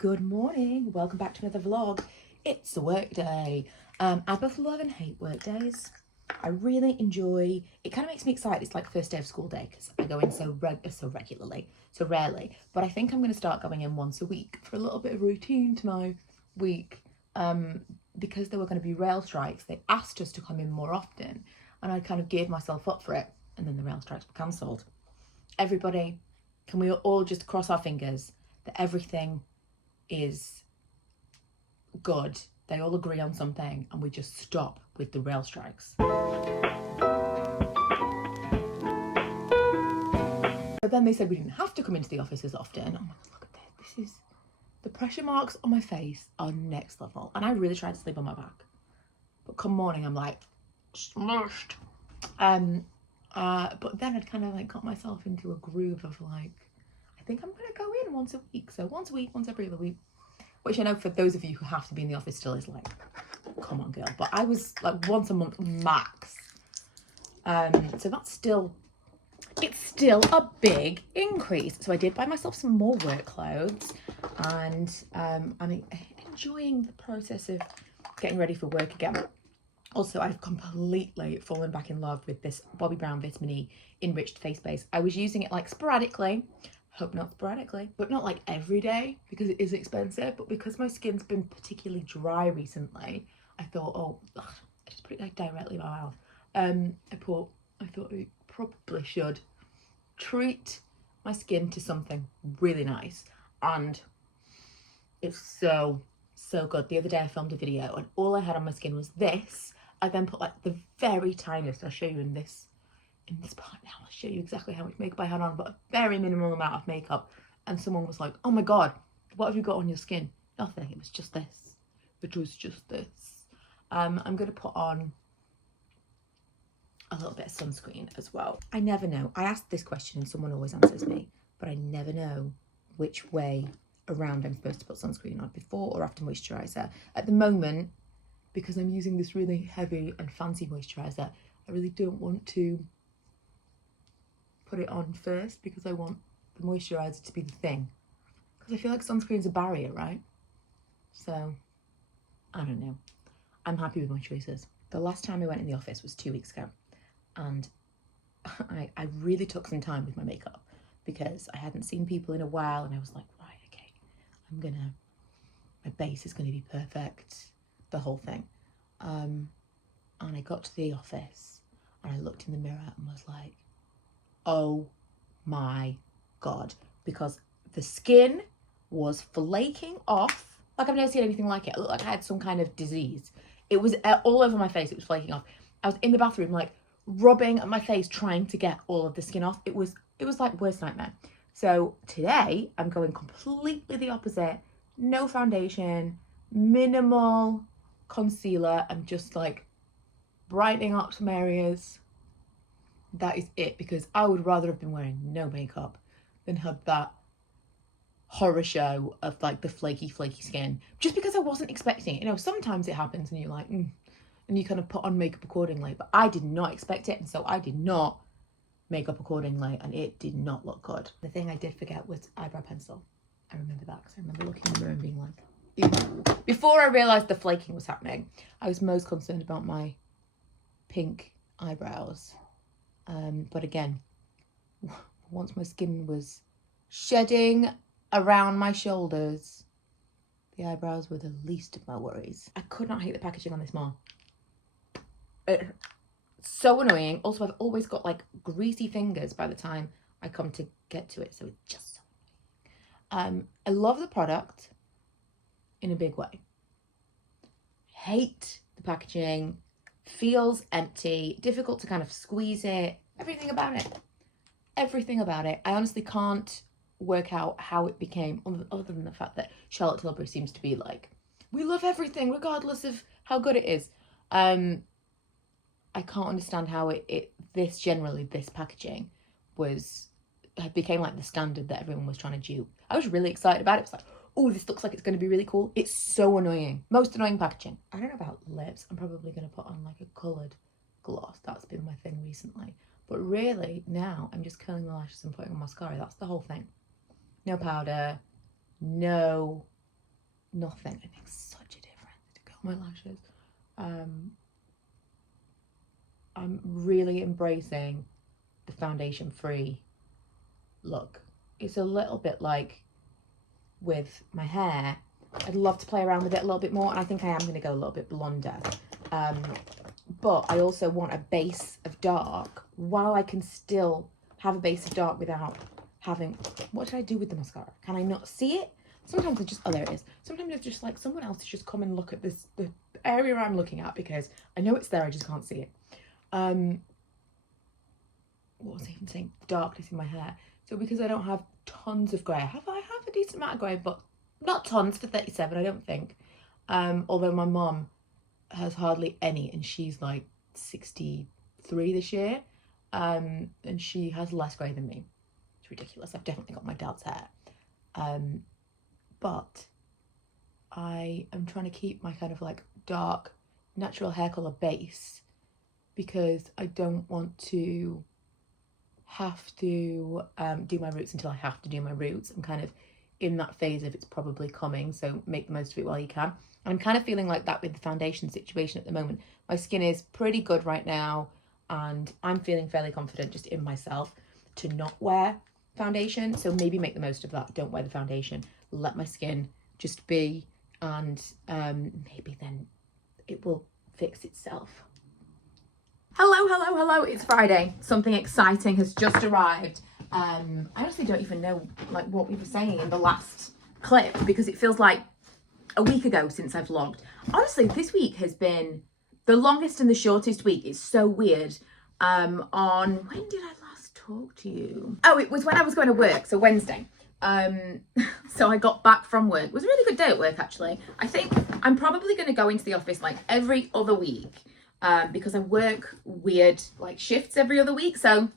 Good morning, welcome back to another vlog. It's a work day. I both love and hate work days. I really enjoy, it kind of makes me excited. It's like first day of school day because I go in so rarely. But I think I'm going to start going in once a week for a little bit of routine to my week. Because there were going to be rail strikes, they asked us to come in more often and I kind of gave myself up for it, and then the rail strikes were cancelled. Everybody, can we all just cross our fingers that everything is good, they all agree on something and we just stop with the rail strikes. But then they said we didn't have to come into the office as often. Oh my god, look at this. This is, the pressure marks on my face are next level, and I really tried to sleep on my back, but come morning I'm like smushed. But then I'd kind of like got myself into a groove of like, I think I'm gonna go in once a week. So once a week, once every other week, which I know for those of you who have to be in the office still is like, come on girl. But I was like once a month max. So that's still, it's still a big increase. So I did buy myself some more work clothes, and I'm enjoying the process of getting ready for work again. Also, I've completely fallen back in love with this Bobbi Brown Vitamin E enriched face base. I was using it like sporadically, hope not sporadically, but not like every day because it is expensive. But because my skin's been particularly dry recently, I thought, oh, ugh, I just put it like directly in my mouth. I thought I probably should treat my skin to something really nice, and it's so good. The other day I filmed a video and all I had on my skin was this. I then put like the very tiniest, I'll show you in this part now, I'll show you exactly how much makeup I had on, but a very minimal amount of makeup, and someone was like, oh my god, what have you got on your skin? Nothing, it was just this. It was just this. I'm going to put on a little bit of sunscreen as well. I never know. I asked this question and someone always answers me, but I never know which way around I'm supposed to put sunscreen on, before or after moisturiser. At the moment, because I'm using this really heavy and fancy moisturiser, I really don't want to put it on first because I want the moisturiser to be the thing. Because I feel like sunscreen's a barrier, right? So, I don't know. I'm happy with my choices. The last time I went in the office was 2 weeks ago, and I really took some time with my makeup because I hadn't seen people in a while, and I was like, right, okay, my base is gonna be perfect, the whole thing. And I got to the office and I looked in the mirror and was like, oh my god, because the skin was flaking off like I've never seen anything like it. It looked like I had some kind of disease. It was all over my face. It was flaking off. I was in the bathroom like rubbing at my face trying to get all of the skin off. It was like worst nightmare. So today I'm going completely the opposite. No foundation, minimal concealer. I'm just like brightening up some areas. That is it, because I would rather have been wearing no makeup than have that horror show of like the flaky skin, just because I wasn't expecting it. You know, sometimes it happens and you're like, and you kind of put on makeup accordingly, but I did not expect it, and so I did not make up accordingly, and it did not look good. The thing I did forget was eyebrow pencil. I remember that because I remember looking in the mirror and being like, ew. Before I realised the flaking was happening, I was most concerned about my pink eyebrows. But again, once my skin was shedding around my shoulders, the eyebrows were the least of my worries. I could not hate the packaging on this more. It's so annoying. Also, I've always got like greasy fingers by the time I come to get to it, so it's just so annoying. I love the product in a big way. Hate the packaging. Feels empty, difficult to kind of squeeze it. Everything about it. I honestly can't work out how it became, other than the fact that Charlotte Tilbury seems to be like, we love everything regardless of how good it is. I can't understand how this packaging became like the standard that everyone was trying to do. I was really excited about it. It was like, oh, this looks like it's going to be really cool. It's so annoying. Most annoying packaging. I don't know about lips. I'm probably going to put on like a coloured gloss. That's been my thing recently. But really, now I'm just curling the lashes and putting on mascara. That's the whole thing. No powder, no nothing. It makes such a difference to curl my lashes. I'm really embracing the foundation free look. It's a little bit like with my hair. I'd love to play around with it a little bit more, and I think I am going to go a little bit blonder. But I also want a base of dark while I can still have a base of dark without having... What did I do with the mascara? Can I not see it? Sometimes it's just... Oh, there it is. Sometimes it's just like someone else has just come and look at the area I'm looking at, because I know it's there, I just can't see it. What was I even saying? Darkness in my hair. So because I don't have tons of grey, I have a decent amount of grey, but not tons for 37, I don't think. Although my mum has hardly any, and she's like 63 this year, and she has less grey than me. It's ridiculous. I've definitely got my dad's hair. But I am trying to keep my kind of like dark natural hair colour base, because I don't want to have to do my roots until I have to do my roots. I'm kind of in that phase of it's probably coming, so make the most of it while you can. And I'm kind of feeling like that with the foundation situation at the moment. My skin is pretty good right now, and I'm feeling fairly confident just in myself to not wear foundation. So maybe make the most of that. Don't wear the foundation. Let my skin just be, and maybe then it will fix itself. Hello, it's Friday. Something exciting has just arrived. I honestly don't even know like what we were saying in the last clip, because it feels like a week ago since I've vlogged. Honestly, this week has been the longest and the shortest week. It's so weird. On when did I last talk to you? Oh, it was when I was going to work, so Wednesday. So I got back from work. It was a really good day at work, actually. I think I'm probably going to go into the office like every other week, because I work weird like shifts every other week. So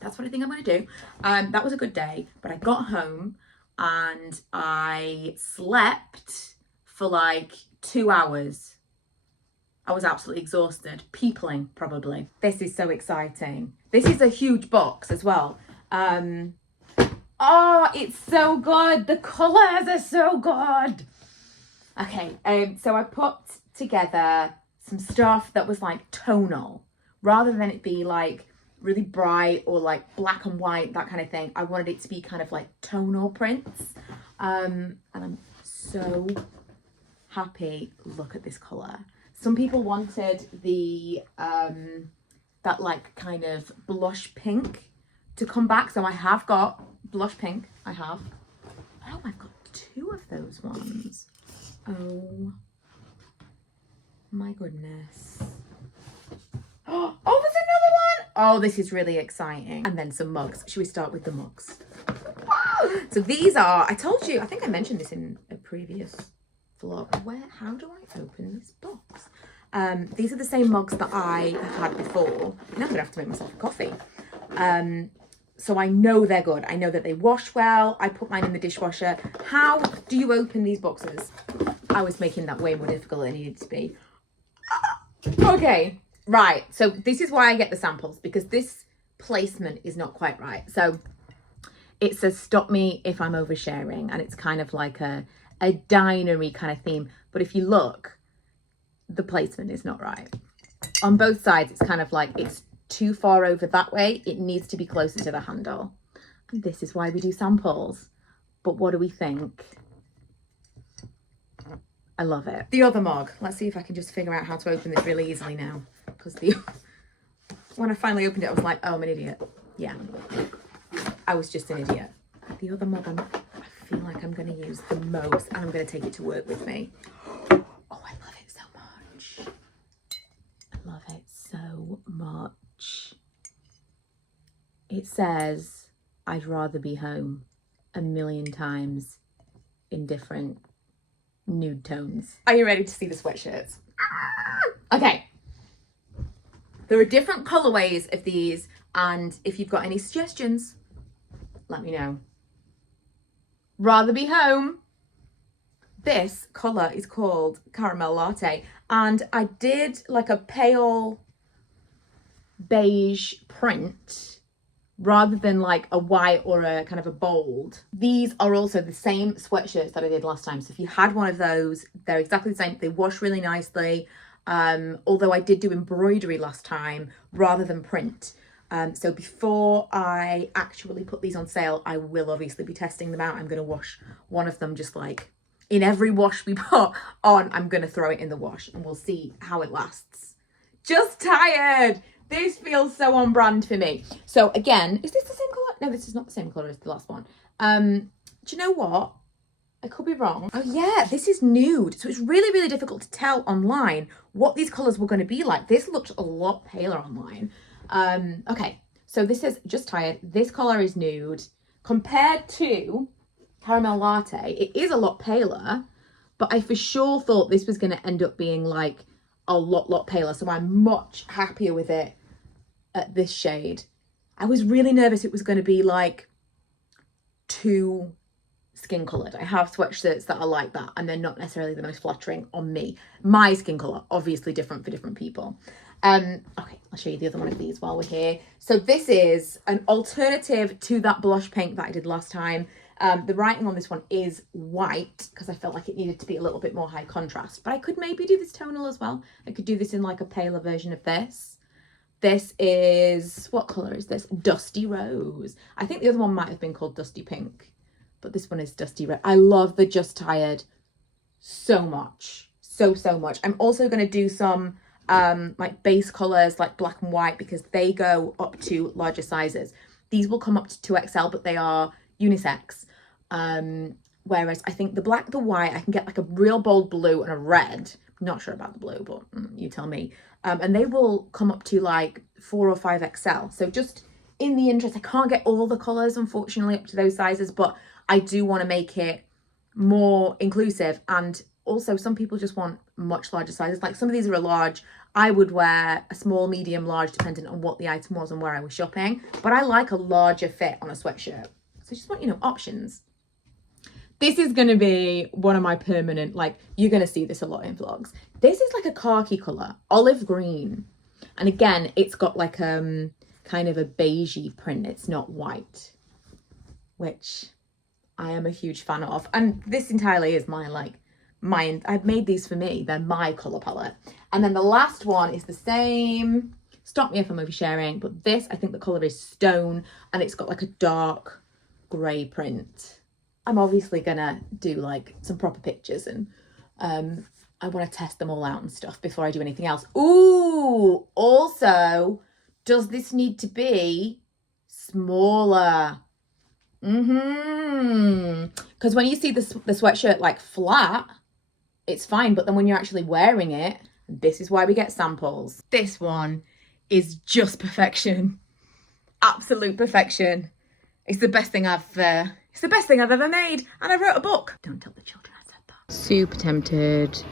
that's what I think I'm going to do. That was a good day, but I got home and I slept for like 2 hours. I was absolutely exhausted. Peopling, probably. This is so exciting. This is a huge box as well. Oh, it's so good. The colours are so good. Okay, so I put together some stuff that was like tonal, rather than it be like really bright or like black and white, that kind of thing. I wanted it to be kind of like tonal prints. And I'm so happy. Look at this colour. Some people wanted the that like kind of blush pink to come back, so I have got blush pink. I have. Oh, I've got 2 of those ones. Oh my goodness. Oh, there's another one. Oh, this is really exciting. And then some mugs. Should we start with the mugs? So these are, I told you, I think I mentioned this in a previous vlog. How do I open this box? These are the same mugs that I have had before. Now I'm gonna have to make myself a coffee. So I know they're good. I know that they wash well. I put mine in the dishwasher. How do you open these boxes? I was making that way more difficult than it needed to be. Okay, right. So this is why I get the samples, because this placement is not quite right. So it says stop me if I'm oversharing, and it's kind of like a dinery kind of theme. But if you look, the placement is not right. On both sides, it's kind of like it's too far over that way. It needs to be closer to the handle. And this is why we do samples. But what do we think? I love it. The other mug. Let's see if I can just figure out how to open this really easily now. Because when I finally opened it, I was like, oh, I'm an idiot. Yeah, I was just an idiot. The other mug, I feel like I'm going to use the most, and I'm going to take it to work with me. Oh, I love it so much. I love it so much. It says, I'd rather be home, 1,000,000 times in different nude tones. Are you ready to see the sweatshirts? Okay. There are different colorways of these, and if you've got any suggestions, let me know. Rather be home. This color is called Caramel Latte, and I did like a pale beige print rather than like a white or a kind of a bold. These are also the same sweatshirts that I did last time. So if you had one of those, they're exactly the same. They wash really nicely. Although I did do embroidery last time rather than print. So before I actually put these on sale, I will obviously be testing them out. I'm going to wash one of them, just like in every wash we put on, I'm going to throw it in the wash and we'll see how it lasts. Just tired. This feels so on brand for me. So again, is this the same colour? No, this is not the same colour as the last one. Do you know what? I could be wrong. Oh yeah, this is nude. So it's really, really difficult to tell online what these colours were going to be like. This looked a lot paler online. Okay, so this is Just Tired. This colour is nude. Compared to Caramel Latte, it is a lot paler, but I for sure thought this was going to end up being like a lot paler. So I'm much happier with it at this shade. I was really nervous it was going to be like too skin coloured. I have sweatshirts that are like that and they're not necessarily the most flattering on me. My skin colour, obviously different for different people. Okay, I'll show you the other one of these while we're here. So this is an alternative to that blush pink that I did last time. The writing on this one is white because I felt like it needed to be a little bit more high contrast, but I could maybe do this tonal as well. I could do this in like a paler version of this. This is, what colour is this? Dusty Rose. I think the other one might have been called Dusty Pink, but this one is Dusty Rose. I love the Just Tired so much. So much. I'm also going to do some like base colours like black and white because they go up to larger sizes. These will come up to 2XL, but they are unisex. Whereas I think the black, the white, I can get like a real bold blue and a red. Not sure about the blue, but you tell me. And they will come up to like 4 or 5XL. So just in the interest, I can't get all the colours, unfortunately, up to those sizes, but I do want to make it more inclusive. And also some people just want much larger sizes. Like some of these are a large. I would wear a small, medium, large, depending on what the item was and where I was shopping. But I like a larger fit on a sweatshirt. So I just want, you know, options. This is going to be one of my permanent, like, you're going to see this a lot in vlogs. This is like a khaki colour, olive green. And again, it's got like kind of a beigey print. It's not white, which I am a huge fan of. And this entirely is I've made these for me. They're my colour palette. And then the last one is the same. Stop me if I'm oversharing, but this, I think the colour is Stone, and it's got like a dark grey print. I'm obviously gonna do like some proper pictures and I want to test them all out and stuff before I do anything else. Ooh, also, does this need to be smaller? Because when you see the sweatshirt like flat, it's fine, but then when you're actually wearing it, this is why we get samples. This one is just perfection. Absolute perfection. It's the best thing I've ever made, and I wrote a book. Don't tell the children I said that. Super tempted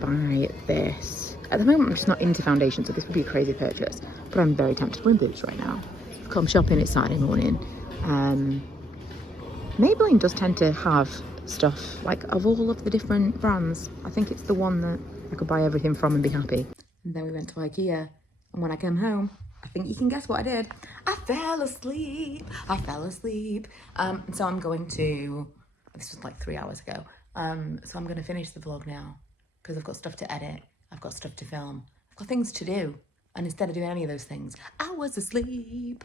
by this. At the moment, I'm just not into foundation, so this would be a crazy purchase. But I'm very tempted. We're in Boots right now. I've come shopping. It's Saturday morning. Maybelline does tend to have stuff like of all of the different brands. I think it's the one that I could buy everything from and be happy. And then we went to IKEA, and when I came home, I think you can guess what I did. I fell asleep. So I'm going to, this was like 3 hours ago. So I'm going to finish the vlog now because I've got stuff to edit. I've got stuff to film. I've got things to do. And instead of doing any of those things, I was asleep.